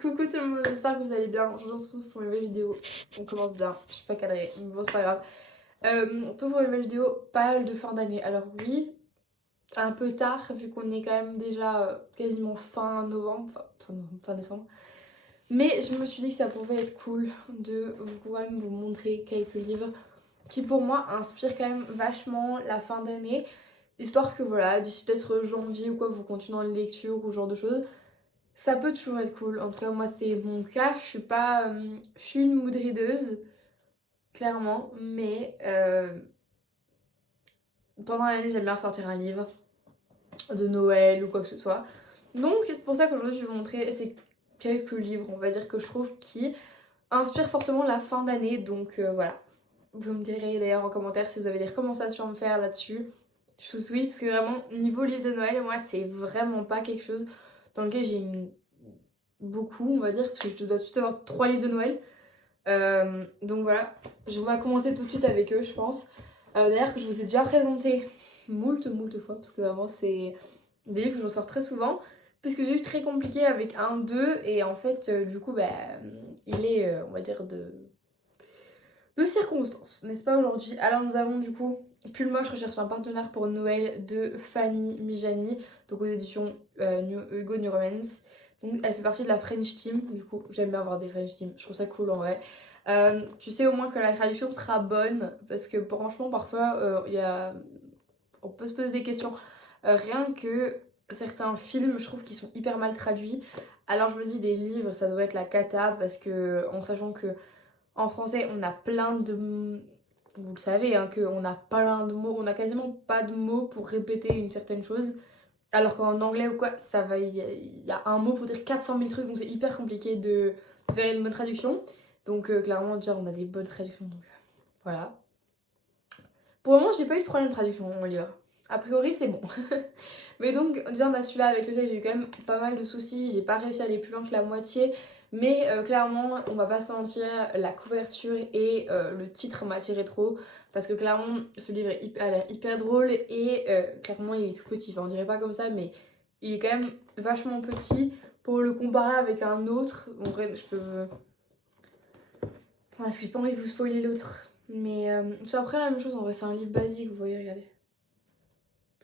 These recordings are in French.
Coucou tout le monde, j'espère que vous allez bien. Aujourd'hui on se retrouve pour une nouvelle vidéo. On commence bien, je suis pas cadrée, mais bon c'est pas grave. On se retrouve pour une nouvelle vidéo, pas mal de fin d'année. Alors oui, un peu tard vu qu'on est quand même déjà quasiment fin novembre, fin décembre. Mais je me suis dit que ça pouvait être cool de quand même vous montrer quelques livres qui pour moi inspirent quand même vachement la fin d'année. Histoire que voilà, d'ici peut-être janvier ou quoi, vous continuez en lecture ou ce genre de choses. Ça peut toujours être cool. En tout cas, moi, c'est mon cas. Je suis une mood readeuse, clairement. Mais pendant l'année, j'aime bien ressortir un livre de Noël ou quoi que ce soit. Donc, c'est pour ça qu'aujourd'hui, je vais vous montrer ces quelques livres, on va dire, que je trouve qui inspirent fortement la fin d'année. Donc, voilà. Vous me direz d'ailleurs en commentaire si vous avez des recommandations à me faire là-dessus. Je suis oui, parce que vraiment, niveau livre de Noël, moi, c'est vraiment pas quelque chose dans lequel j'ai une beaucoup, on va dire, parce que je dois tout de suite avoir 3 livres de Noël. Donc voilà, je vais commencer tout de suite avec eux, je pense. D'ailleurs, que je vous ai déjà présenté moult fois, parce que vraiment, c'est des livres que je ressors très souvent, puisque j'ai eu très compliqué avec un d'eux, et en fait, du coup, bah, il est, on va dire, de circonstances, n'est-ce pas aujourd'hui? Alors, nous avons du coup Pull Moche recherche un partenaire pour Noël de Fanny Mijani, donc aux éditions Hugo New Romance. Donc elle fait partie de la French Team, du coup j'aime bien avoir des French Team, je trouve ça cool en vrai. Tu sais au moins que la traduction sera bonne, parce que franchement parfois on peut se poser des questions. Rien que certains films, je trouve qu'ils sont hyper mal traduits. Alors je me dis des livres, ça doit être la cata, parce que en sachant que en français on a plein de... Vous le savez, hein, qu'on a plein de mots, on a quasiment pas de mots pour répéter une certaine chose. Alors qu'en anglais ou quoi, ça va, il y a un mot pour dire 400 000 trucs, donc c'est hyper compliqué de faire une bonne traduction. Donc clairement, déjà, on a des bonnes traductions, donc voilà. Pour le moment, j'ai pas eu de problème de traduction dans mon livre. A priori, c'est bon. Mais donc, déjà, on a celui-là avec lequel j'ai eu quand même pas mal de soucis. J'ai pas réussi à aller plus loin que la moitié. Mais clairement, on va pas se mentir, la couverture et le titre m'a attiré trop. Parce que clairement, ce livre a l'air hyper drôle et clairement, il est tout petit. Enfin, on dirait pas comme ça, mais il est quand même vachement petit. Pour le comparer avec un autre, en vrai, je peux... Parce que j'ai pas envie de vous spoiler l'autre. Mais c'est après la même chose, en vrai, c'est un livre basique, vous voyez, regardez.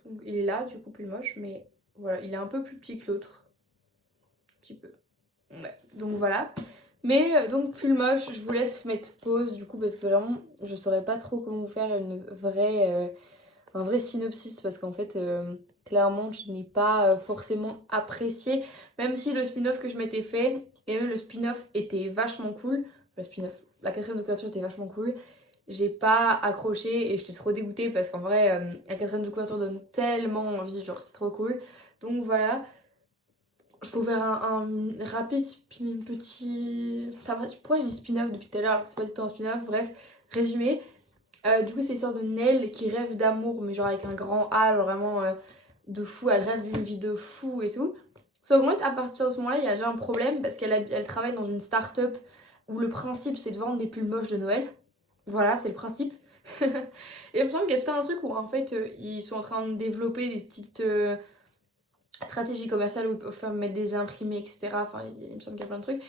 Donc, il est là, du coup, plus moche, mais voilà, il est un peu plus petit que l'autre. Un petit peu. Ouais, donc voilà. Mais donc plus moche, je vous laisse mettre pause du coup parce que vraiment je saurais pas trop comment vous faire un vrai synopsis parce qu'en fait clairement je n'ai pas forcément apprécié même si le spin-off que je m'étais fait et même le spin-off était vachement cool. Le spin-off, la quatrième de couverture était vachement cool. J'ai pas accroché et j'étais trop dégoûtée parce qu'en vrai la quatrième de couverture donne tellement envie, genre c'est trop cool. Donc voilà. Je peux faire un rapide petit... Pourquoi je dis spin-off depuis tout à l'heure? C'est pas du tout un spin-off, bref, résumé. Du coup, c'est l'histoire de Nell qui rêve d'amour, mais genre avec un grand A, genre vraiment de fou. Elle rêve d'une vie de fou et tout. Sauf qu'en fait, à partir de ce moment-là, il y a déjà un problème parce elle travaille dans une start-up où le principe c'est de vendre des pulls moches de Noël. Voilà, c'est le principe. Et il me semble qu'il y a tout un truc où en fait, ils sont en train de développer des petites stratégie commerciale où ils peuvent mettre des imprimés, etc. Enfin, il me semble qu'il y a plein de trucs.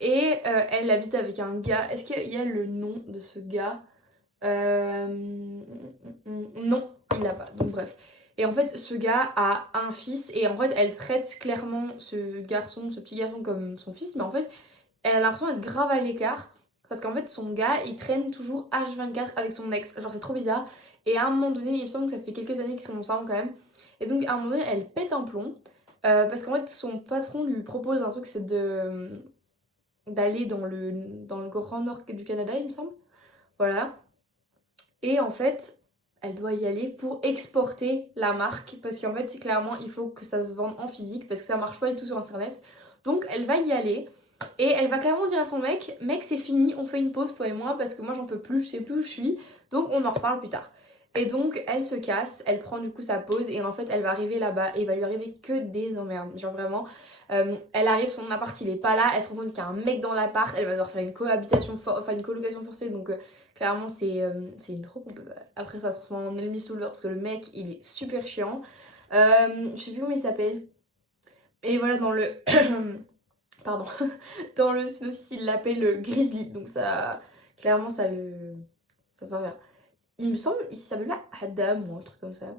Et elle habite avec un gars. Est-ce qu'il y a le nom de ce gars Non, il l'a pas. Donc bref. Et en fait, ce gars a un fils et en fait, elle traite clairement ce petit garçon comme son fils, mais en fait, elle a l'impression d'être grave à l'écart parce qu'en fait, son gars, il traîne toujours H24 avec son ex. Genre, c'est trop bizarre. Et à un moment donné, il me semble que ça fait quelques années qu'ils sont ensemble quand même. Et donc, à un moment donné, elle pète un plomb parce qu'en fait, son patron lui propose un truc, c'est d'aller dans le grand nord du Canada, il me semble. Voilà. Et en fait, elle doit y aller pour exporter la marque parce qu'en fait, clairement, il faut que ça se vende en physique parce que ça marche pas du tout sur internet. Donc, elle va y aller et elle va clairement dire à son mec, c'est fini, on fait une pause toi et moi parce que moi j'en peux plus, je sais plus où je suis, donc on en reparle plus tard. Et donc, elle se casse, elle prend du coup sa pause et en fait, elle va arriver là-bas et il va lui arriver que des emmerdes. Genre vraiment, elle arrive, son appart il est pas là, elle se rend compte qu'il y a un mec dans l'appart, elle va devoir faire une une colocation forcée, donc clairement c'est une trop. Après ça se transforme en ennemi souleur parce que le mec il est super chiant. Je sais plus comment il s'appelle. Et voilà, dans le Pardon. Dans le synopsis, il l'appelle Grizzly. Donc ça, clairement, ça fait rire. Il me semble, il s'appelle pas Adam ou un truc comme ça.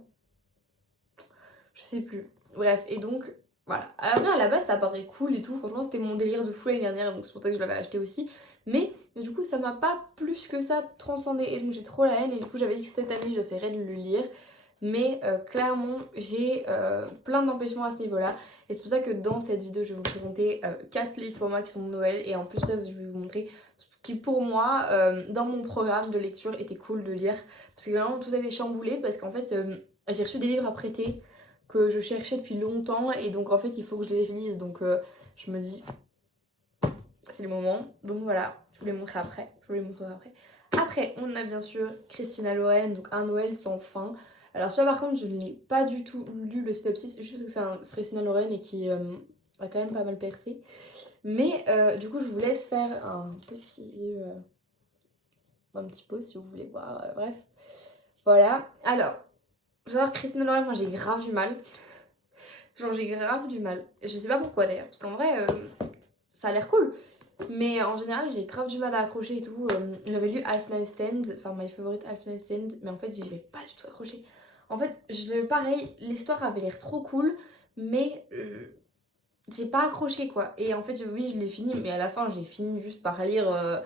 Je sais plus. Bref, et donc, voilà. Après, à la base, ça paraît cool et tout. Franchement, c'était mon délire de fou l'année dernière, donc c'est pour ça que je l'avais acheté aussi. Mais du coup, ça m'a pas plus que ça transcendé. Et donc, j'ai trop la haine. Et du coup, j'avais dit que cette année, j'essaierais de le lire. Mais clairement, j'ai plein d'empêchements à ce niveau-là. Et c'est pour ça que dans cette vidéo, je vais vous présenter 4 livres pour moi qui sont de Noël. Et en plus, ça, je vais vous montrer ce qui, pour moi, dans mon programme de lecture, était cool de lire. Parce que vraiment, tout a été chamboulé. Parce qu'en fait, j'ai reçu des livres à prêter que je cherchais depuis longtemps et donc en fait il faut que je les lise, donc je me dis c'est le moment, donc voilà, je vous les montrerai après. Après on a bien sûr Christina Loren, donc Un Noël sans fin. Alors ça par contre je n'ai pas du tout lu le synopsis, juste parce que c'est Christina Loren et qui a quand même pas mal percé, mais du coup je vous laisse faire un petit pause si vous voulez voir, bref. Voilà, alors faut savoir Christina Loren, moi j'ai grave du mal. Genre j'ai grave du mal. Je sais pas pourquoi d'ailleurs, parce qu'en vrai ça a l'air cool. Mais en général j'ai grave du mal à accrocher et tout. J'avais lu Half Knife Stand, enfin My Favorite Half Knife Stand, mais en fait j'y vais pas du tout accroché. En fait, pareil, l'histoire avait l'air trop cool, mais j'ai pas accroché quoi. Et en fait oui je l'ai fini, mais à la fin j'ai fini juste par lire,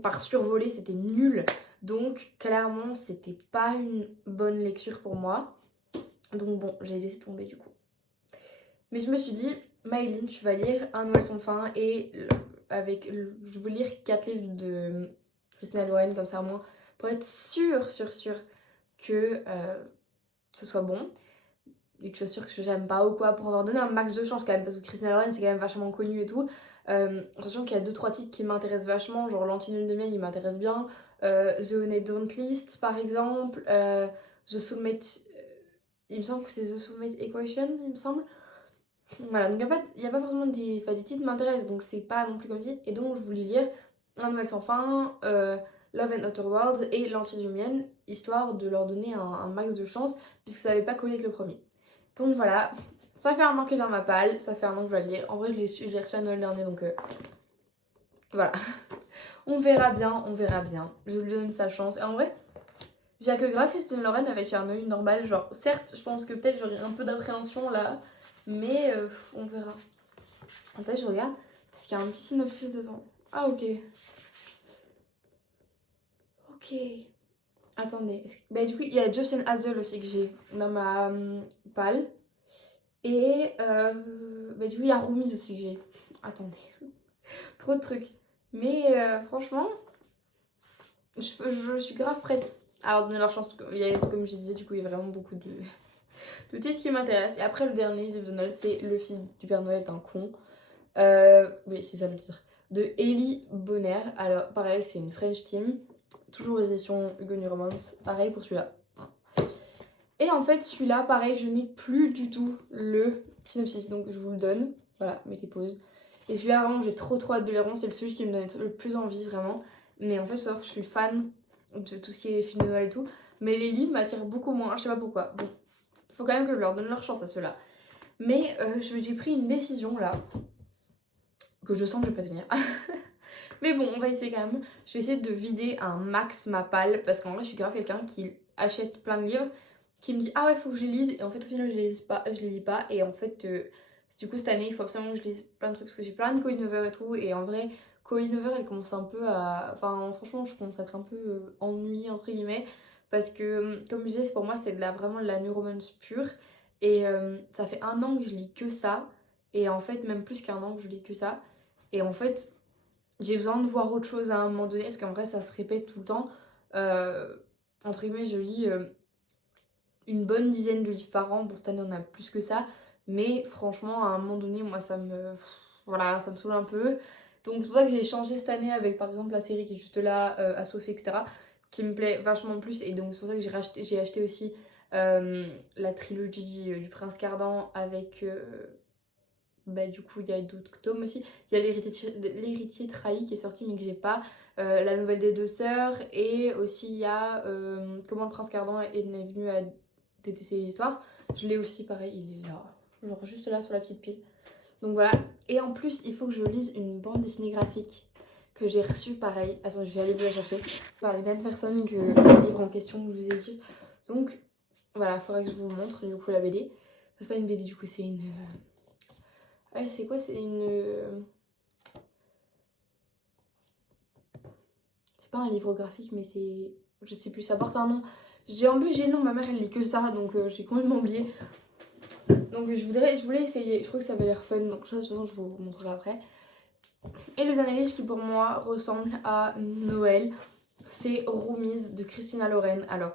par survoler, c'était nul. Donc clairement c'était pas une bonne lecture pour moi. Donc bon, j'ai laissé tomber du coup. Mais je me suis dit, Maëline, tu vas lire Un Noël sans fin et je veux lire 4 livres de Christina Loren, comme ça au moins, pour être sûre que ce soit bon et que je sois sûre que je n'aime pas ou quoi, pour avoir donné un max de chance quand même, parce que Christina Loren c'est quand même vachement connu et tout. Sachant qu'il y a 2-3 titres qui m'intéressent vachement, genre L'Anti-Lune de Miel il m'intéresse bien, The Honey Don't List par exemple, The Soulmate, il me semble que c'est The Soulmate Equation, il me semble. Voilà, donc il y a pas forcément des... Enfin, des titres m'intéressent, donc c'est pas non plus comme si. Et donc je voulais lire Un Noël sans fin, Love and Outer Worlds et L'Antilumienne, histoire de leur donner un max de chance, puisque ça avait pas collé avec le premier. Donc voilà, ça fait un an qu'il est dans ma palle, ça fait un an que je vais le lire. En vrai, je l'ai reçu à Noël dernier, donc voilà. On verra bien, on verra bien. Je lui donne sa chance. Et en vrai, j'ai que grave Christine Loren avec un œil normal. Genre, certes, je pense que peut-être j'aurai un peu d'appréhension là, mais on verra. Attends, je regarde, parce qu'il y a un petit synopsis devant. Ah, ok. Ok. Attendez. Bah, du coup, il y a Justin Hazel aussi que j'ai dans ma palle. Et bah, du coup, il y a Roomies aussi que j'ai. Attendez. Trop de trucs. Mais franchement, je suis grave prête à leur donner leur chance. Comme je disais, du coup, il y a vraiment beaucoup de titres qui m'intéressent. Et après, le dernier livre de Noël, c'est Le fils du Père Noël est un con. Oui, c'est ça le titre. De Ellie Bonner. Alors, pareil, c'est une French team. Toujours aux éditions Hugo New Romance. Pareil pour celui-là. Et en fait, celui-là, pareil, je n'ai plus du tout le synopsis. Donc, je vous le donne. Voilà, mettez pause. Et celui-là, vraiment, j'ai trop hâte de le lire. C'est celui qui me donne le plus envie, vraiment. Mais en fait, c'est vrai que je suis fan de tout ce qui est film de Noël et tout. Mais les livres m'attirent beaucoup moins. Je sais pas pourquoi. Bon, faut quand même que je leur donne leur chance à ceux-là. Mais j'ai pris une décision là. Que je sens que je vais pas tenir. Mais bon, on va essayer quand même. Je vais essayer de vider un max ma palle. Parce qu'en vrai, je suis grave quelqu'un qui achète plein de livres, qui me dit ah ouais, faut que je les lise. Et en fait, au final, je les lis pas. Et en fait, du coup, cette année, il faut absolument que je lise plein de trucs. Parce que j'ai plein de Colleen Hoover et tout. Et en vrai, Colleen Hoover, elle commence un peu à. Enfin, franchement, je commence à être un peu ennuyée, entre guillemets. Parce que, comme je disais, pour moi, c'est vraiment de la new romance pure. Et ça fait un an que je lis que ça. Et en fait, même plus qu'un an que je lis que ça. Et en fait, j'ai besoin de voir autre chose à un moment donné, parce qu'en vrai, ça se répète tout le temps. Entre guillemets, je lis une bonne dizaine de livres par an. Bon, cette année, on a plus que ça. Mais franchement, à un moment donné, moi, voilà, ça me saoule un peu. Donc, c'est pour ça que j'ai changé cette année avec, par exemple, la série qui est juste là, Assoiffé, etc., qui me plaît vachement plus. Et donc, c'est pour ça que j'ai acheté aussi la trilogie du Prince Cardan avec... bah, du coup, il y a d'autres tomes aussi. Il y a L'héritier trahi qui est sorti mais que j'ai pas. La nouvelle des deux sœurs. Et aussi, il y a Comment le prince Cardan est venu à détester les histoires. Je l'ai aussi, pareil, il est là. Genre juste là sur la petite pile. Donc voilà. Et en plus, il faut que je lise une bande dessinée graphique que j'ai reçue pareil. Attends, je vais aller vous la chercher. Par les mêmes personnes que le livre en question que je vous ai dit. Donc voilà, il faudrait que je vous montre du coup la BD. C'est pas une BD du coup, c'est une... Ouais, c'est quoi? C'est une... C'est pas un livre graphique, mais c'est... Je sais plus, ça porte un nom. En plus, j'ai le nom, ma mère elle lit que ça, donc j'ai complètement oublié. Donc je voulais essayer, je trouve que ça avait l'air fun, donc ça de toute façon je vous montrerai après. Et le dernier livre qui pour moi ressemble à Noël, c'est Roomies de Christina Loren. Alors,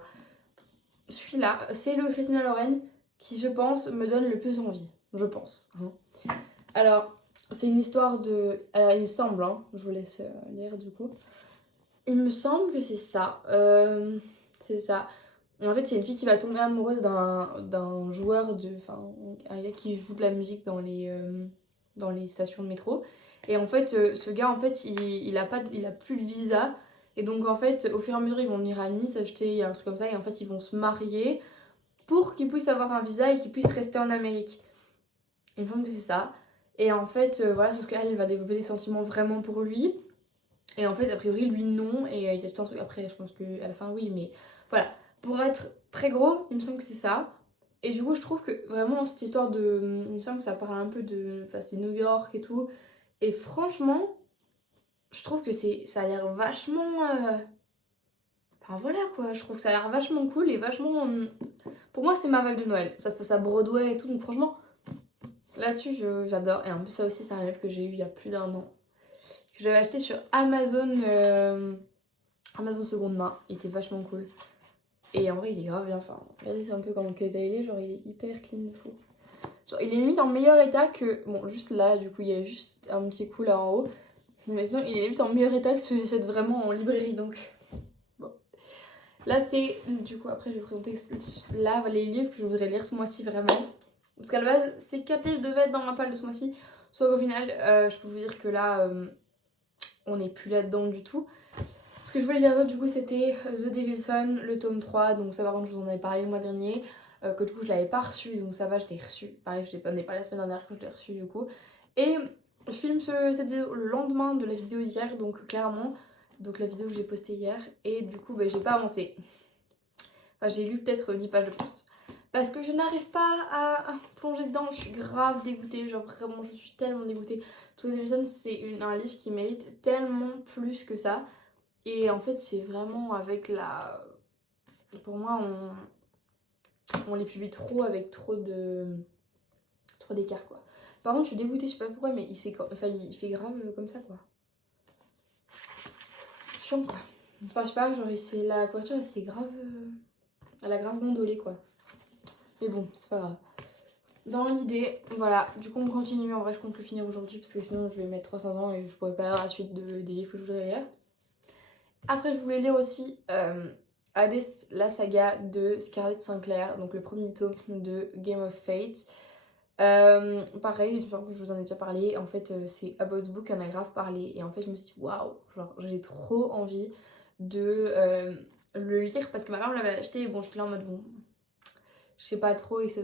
celui-là, c'est le Christina Loren qui je pense me donne le plus envie, je pense. Alors, c'est une histoire de... Alors il me semble, hein, je vous laisse lire du coup. Il me semble que c'est ça, c'est ça. En fait, c'est une fille qui va tomber amoureuse d'un joueur de... Enfin, un gars qui joue de la musique dans les stations de métro. Et en fait, ce gars, en fait, il a plus de visa. Et donc, en fait, au fur et à mesure, ils vont venir à Nice acheter un truc comme ça. Et en fait, ils vont se marier pour qu'il puisse avoir un visa et qu'il puisse rester en Amérique. Il me semble que c'est ça. Et en fait, voilà, sauf qu'elle va développer des sentiments vraiment pour lui. Et en fait, a priori, lui, non. Et il y a tout un truc après, je pense qu'à la fin, oui. Mais voilà. Pour être très gros, il me semble que c'est ça. Et du coup, je trouve que vraiment, cette histoire de... Il me semble que ça parle un peu de... Enfin, c'est New York et tout. Et franchement, je trouve que ça a l'air vachement... Enfin voilà quoi, je trouve que ça a l'air vachement cool et vachement... Pour moi, c'est ma vibe de Noël. Ça se passe à Broadway et tout, donc franchement, là-dessus, j'adore. Et en plus, ça aussi, c'est un rêve que j'ai eu il y a plus d'1 an. Que j'avais acheté sur Amazon... Amazon seconde main. Il était vachement cool. Et en vrai, il est grave bien. Enfin, regardez, c'est un peu comme quel état il est. Genre, il est hyper clean de fou. Genre, il est limite en meilleur état que... Bon, juste là, du coup, il y a juste un petit coup là en haut. Mais sinon, il est limite en meilleur état que ce que j'achète vraiment en librairie. Donc, bon. Là, c'est... Du coup, après, je vais vous présenter là les livres que je voudrais lire ce mois-ci vraiment. Parce qu'à la base, ces 4 livres devaient être dans ma palle de ce mois-ci. Sauf qu'au final, je peux vous dire que là, on n'est plus là-dedans du tout. Ce que je voulais lire d'autre, du coup, c'était The Devil's Son, le tome 3. Donc ça, par contre, je vous en avais parlé le mois dernier. Que du coup, je l'avais pas reçu. Donc ça va, je l'ai reçu. Pareil, je n'en ai pas la semaine dernière que je l'ai reçu, du coup. Et je filme cette vidéo le lendemain de la vidéo d'hier. Donc clairement, donc la vidéo que j'ai postée hier. Et du coup, j'ai pas avancé. Enfin, j'ai lu peut-être 10 pages de plus. Parce que je n'arrive pas à plonger dedans. Je suis grave dégoûtée. Genre vraiment, je suis tellement dégoûtée. Parce que The Devil's Son, c'est un livre qui mérite tellement plus que ça. Et en fait, c'est vraiment avec la... Pour moi, on les publie trop avec trop d'écart, quoi. Par contre, je suis dégoûtée, je sais pas pourquoi, mais il fait grave comme ça, quoi. Chiant, quoi. Enfin, je sais pas, genre, la couverture, c'est grave... Elle a grave gondolé, quoi. Mais bon, c'est pas grave. Dans l'idée, voilà. Du coup, on continue. En vrai, je compte le finir aujourd'hui, parce que sinon, je vais mettre 300 ans et je pourrais pas lire la suite des livres que je voudrais lire. Après, je voulais lire aussi Hades, la saga de Scarlett Sinclair, donc le premier tome de Game of Fate. Pareil, je pense que je vous en ai déjà parlé. En fait, c'est About the Book qui en a grave parlé. Et en fait, je me suis dit, waouh, genre j'ai trop envie de le lire parce que ma mère me l'avait acheté. Et bon, j'étais là en mode, bon, je sais pas trop, etc.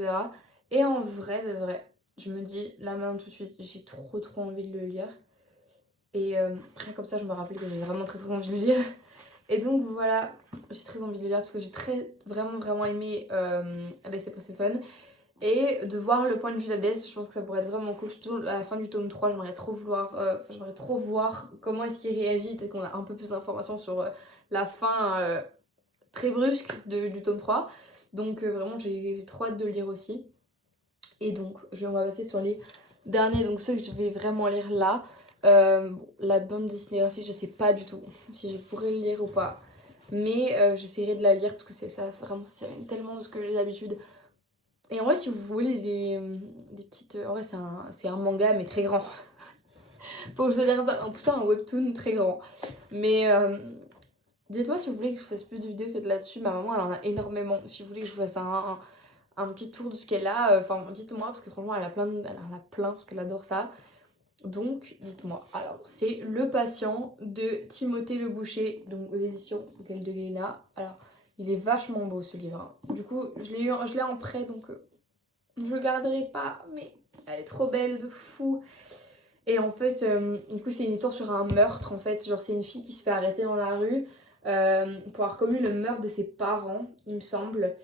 Et en vrai, de vrai, je me dis, là maintenant tout de suite, j'ai trop envie de le lire. Et après, comme ça, je me rappelais que j'avais vraiment très envie de le lire. Et donc voilà, j'ai très envie de le lire parce que j'ai vraiment aimé Hades et Perséphone. Et de voir le point de vue d'Hadès, je pense que ça pourrait être vraiment cool. Surtout à la fin du tome 3, j'aimerais trop voir comment est-ce qu'il réagit. Peut-être qu'on a un peu plus d'informations sur la fin très brusque du tome 3. Donc vraiment, j'ai trop hâte de le lire aussi. Et donc, on va passer sur les derniers, donc ceux que je vais vraiment lire là. La bande dessinée graphique, je sais pas du tout si je pourrais le lire ou pas. Mais j'essaierai de la lire parce que ça s'éloigne tellement de ce que j'ai d'habitude. Et en vrai, si vous voulez des petites... En vrai, c'est un manga, mais très grand. Faut que je lire ça. Putain, un webtoon très grand. Mais dites-moi si vous voulez que je fasse plus de vidéos faites là-dessus. Ma maman, elle en a énormément. Si vous voulez que je fasse un petit tour de ce qu'elle a, enfin, dites-moi, parce que franchement, elle en a plein, parce qu'elle adore ça. Donc, dites-moi. Alors, c'est Le Patient de Timothée Le Boucher, donc aux éditions de Glénat. Alors, il est vachement beau ce livre. Hein. Du coup, je l'ai en prêt, donc je le garderai pas, mais elle est trop belle de fou. Et en fait, du coup, c'est une histoire sur un meurtre en fait. Genre, c'est une fille qui se fait arrêter dans la rue pour avoir commis le meurtre de ses parents, il me semble.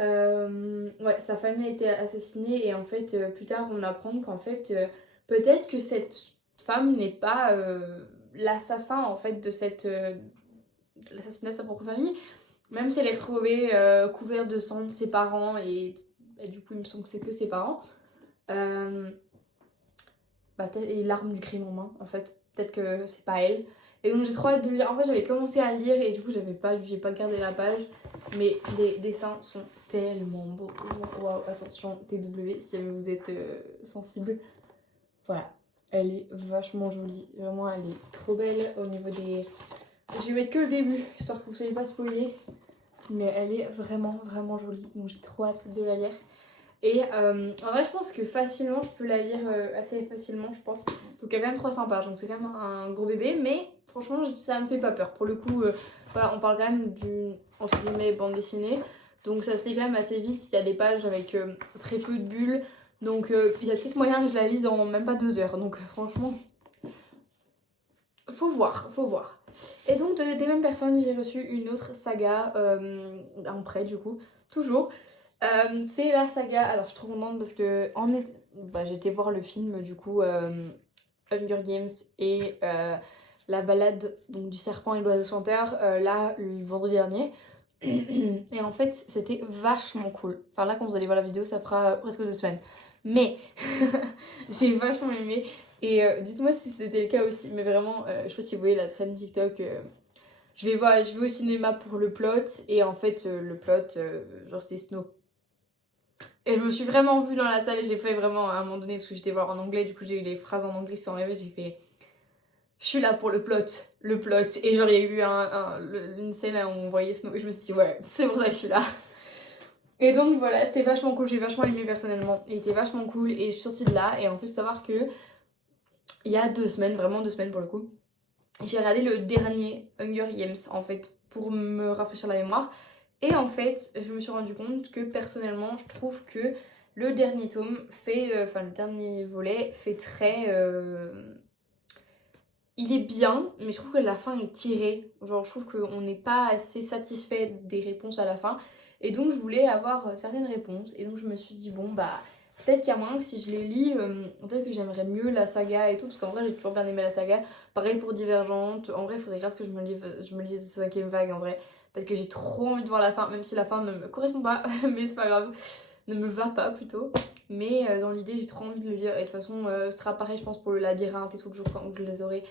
Ouais, sa famille a été assassinée et en fait, plus tard, on apprend qu'en fait, peut-être que cette femme n'est pas l'assassin en fait de l'assassinat de sa propre famille, même si elle est retrouvée couverte de sang de ses parents et du coup, il me semble que c'est que ses parents. Euh, et l'arme du crime en main, en fait. Peut-être que c'est pas elle. Et donc j'ai trop hâte de lire. En fait, j'avais commencé à lire et du coup, j'ai pas gardé la page. Mais les dessins sont tellement beaux. Waouh, attention, TW, si jamais vous êtes sensible. Voilà, elle est vachement jolie. Vraiment, elle est trop belle au niveau des. Je vais mettre que le début, histoire que vous ne soyez pas spoilés. Mais elle est vraiment, vraiment jolie. Donc j'ai trop hâte de la lire. Et en vrai, je pense que facilement, je peux la lire assez facilement, je pense. Donc, il y a quand même 300 pages, donc c'est quand même un gros bébé, mais franchement, ça me fait pas peur. Pour le coup, voilà, on parle quand même d'une, entre guillemets, bande dessinée. Donc, ça se lit quand même assez vite. Il y a des pages avec très peu de bulles. Donc, il y a peut-être moyen que je la lise en même pas 2 heures. Donc, franchement, faut voir, faut voir. Et donc, des mêmes personnes, j'ai reçu une autre saga, un prêt du coup, toujours. C'est la saga, alors je suis trop contente parce que j'ai été voir le film du coup Hunger Games et la balade donc, du serpent et l'oiseau chanteur là le vendredi dernier. Et en fait c'était vachement cool. Enfin là quand vous allez voir la vidéo ça fera presque 2 semaines. Mais j'ai vachement aimé et dites-moi si c'était le cas aussi. Mais vraiment je sais pas si vous voyez la trend TikTok. Je vais au cinéma pour le plot et en fait le plot genre c'est Snow. Et je me suis vraiment vue dans la salle et j'ai fait vraiment à un moment donné, parce que j'étais voir en anglais, du coup j'ai eu les phrases en anglais sans rêver, j'ai fait je suis là pour le plot, le plot. Et genre il y a eu une scène où on voyait Snow et je me suis dit ouais, c'est pour ça que je suis là. Et donc voilà, c'était vachement cool, j'ai vachement aimé personnellement, il était vachement cool et je suis sortie de là. Et en plus, savoir que il y a 2 semaines, vraiment 2 semaines pour le coup, j'ai regardé le dernier Hunger Games en fait pour me rafraîchir la mémoire. Et en fait, je me suis rendu compte que personnellement, je trouve que le dernier tome fait, enfin le dernier volet fait très. Il est bien, mais je trouve que la fin est tirée. Genre, je trouve qu'on n'est pas assez satisfait des réponses à la fin. Et donc, je voulais avoir certaines réponses. Et donc, je me suis dit, bon, bah, peut-être qu'il y a moyen que si je les lis, peut-être que j'aimerais mieux la saga et tout. Parce qu'en vrai, j'ai toujours bien aimé la saga. Pareil pour Divergente. En vrai, il faudrait grave que je me lise 5ème vague en vrai. Parce que j'ai trop envie de voir la fin, même si la fin ne me correspond pas. Mais c'est pas grave. Ne me va pas plutôt. Mais dans l'idée, j'ai trop envie de le lire. Et de toute façon, ce sera pareil, je pense, pour le labyrinthe et tout, le jour quand je les aurai.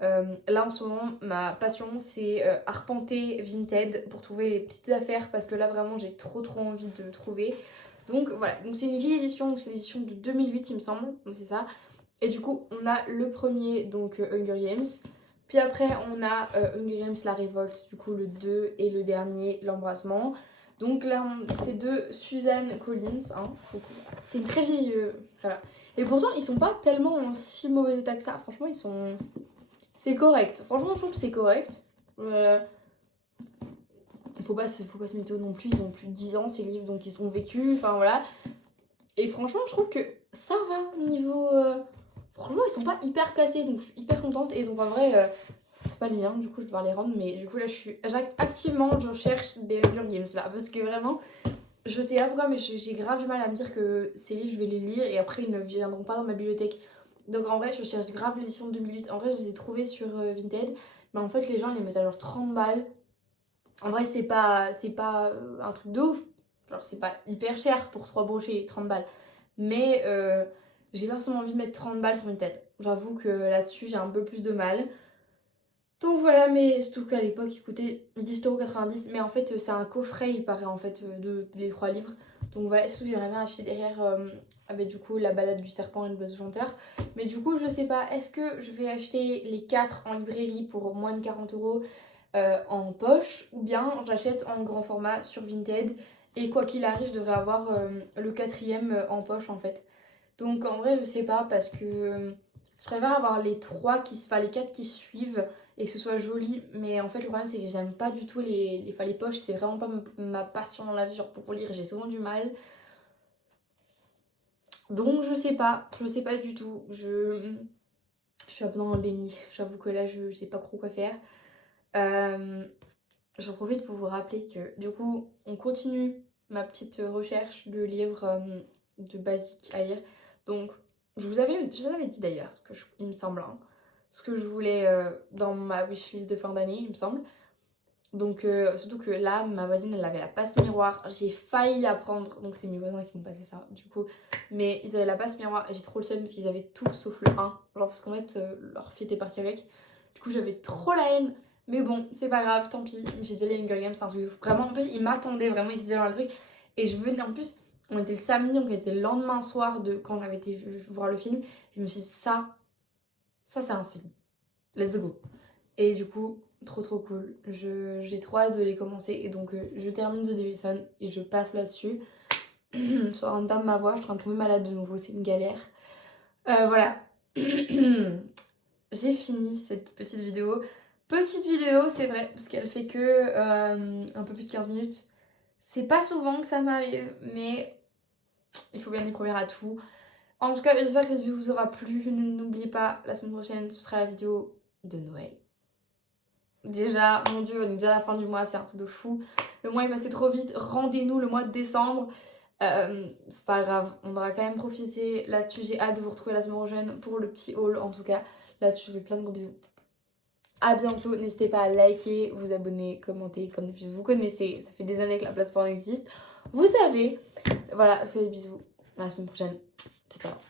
Là en ce moment, ma passion c'est arpenter Vinted pour trouver les petites affaires parce que là vraiment j'ai trop envie de trouver. Donc voilà, donc c'est une vieille édition, donc c'est l'édition de 2008 il me semble, donc c'est ça. Et du coup on a le premier donc Hunger Games, puis après on a Hunger Games La Révolte, du coup le 2 et le dernier L'Embrassement. Donc là c'est de Suzanne Collins, hein. C'est une très vieille... voilà. Et pourtant ils sont pas tellement en si mauvais état que ça, franchement ils sont... C'est correct. Franchement, je trouve que c'est correct. Faut pas se mytho non plus. Ils ont plus de 10 ans, ces livres, donc ils ont vécu. Enfin, voilà. Et franchement, je trouve que ça va niveau... Franchement, ils sont pas hyper cassés, donc je suis hyper contente. Et donc, en vrai, c'est pas les miens, du coup, je vais devoir les rendre. Mais du coup, là, activement, je cherche des Hunger Games, là. Parce que vraiment, je sais pas pourquoi, mais j'ai grave du mal à me dire que ces livres, je vais les lire. Et après, ils ne viendront pas dans ma bibliothèque. Donc en vrai, je cherche grave l'édition de 2008. En vrai, je les ai trouvés sur Vinted. Mais en fait, les gens, ils les mettent à genre 30 balles. En vrai, c'est pas un truc de ouf. Genre, c'est pas hyper cher pour 3 brochets, 30 balles. Mais j'ai pas forcément envie de mettre 30 balles sur Vinted. J'avoue que là-dessus, j'ai un peu plus de mal. Donc voilà, mais surtout qu'à l'époque, il coûtait 10,90€. Mais en fait, c'est un coffret, il paraît, en fait, des 3 livres. Donc voilà, surtout que j'aimerais bien acheter derrière avec du coup la balade du serpent et le oiseau chanteur. Mais du coup, je sais pas, est-ce que je vais acheter les 4 en librairie pour moins de 40€ en poche, ou bien j'achète en grand format sur Vinted. Et quoi qu'il arrive, je devrais avoir le 4ème en poche en fait. Donc en vrai, je sais pas parce que je préfère avoir les 4 qui suivent et que ce soit joli. Mais en fait, le problème c'est que j'aime pas du tout les poches. C'est vraiment pas ma passion dans la vie, genre pour lire, j'ai souvent du mal. Donc je sais pas du tout. Je suis un peu dans le déni. J'avoue que là je sais pas trop quoi faire. J'en profite pour vous rappeler que du coup on continue ma petite recherche de livres de basiques à lire. Donc je vous avais dit d'ailleurs, il me semble, hein, ce que je voulais dans ma wishlist de fin d'année, il me semble. Donc surtout que là, ma voisine, elle avait la passe miroir. J'ai failli la prendre. Donc c'est mes voisins qui m'ont passé ça, du coup. Mais ils avaient la passe miroir et j'ai trop le seum parce qu'ils avaient tout sauf le 1. Genre parce qu'en fait, leur fille était partie avec. Du coup, j'avais trop la haine. Mais bon, c'est pas grave, tant pis. J'ai déjà les Hunger Games, c'est un truc de ouf. Vraiment, en plus, ils m'attendaient, vraiment, ils étaient dans le truc. Et je venais, en plus, on était le samedi, donc on était le lendemain soir de quand j'avais été voir le film. Et je me suis dit, ça c'est un signe. Let's go. Et du coup, trop cool. J'ai trop hâte de les commencer. Et donc, je termine The Division et je passe là-dessus. Je suis en train de perdre ma voix, je suis en train de tomber malade de nouveau, c'est une galère. Voilà. J'ai fini cette petite vidéo. Petite vidéo, c'est vrai, parce qu'elle fait que un peu plus de 15 minutes. C'est pas souvent que ça m'arrive, mais il faut bien y croire à tout. En tout cas, j'espère que cette vidéo vous aura plu. N'oubliez pas, la semaine prochaine, ce sera la vidéo de Noël. Déjà, mon dieu, on est déjà à la fin du mois, c'est un truc de fou. Le mois est passé trop vite, rendez-nous le mois de décembre. C'est pas grave, on aura quand même profité. Là-dessus, j'ai hâte de vous retrouver la semaine prochaine pour le petit haul. En tout cas, là-dessus, je vous fais plein de gros bisous. A bientôt, n'hésitez pas à liker, vous abonner, commenter, comme d'habitude. Vous connaissez, ça fait des années que la plateforme existe. Vous savez, voilà, je vous fais des bisous. À la semaine prochaine. Ciao, ciao.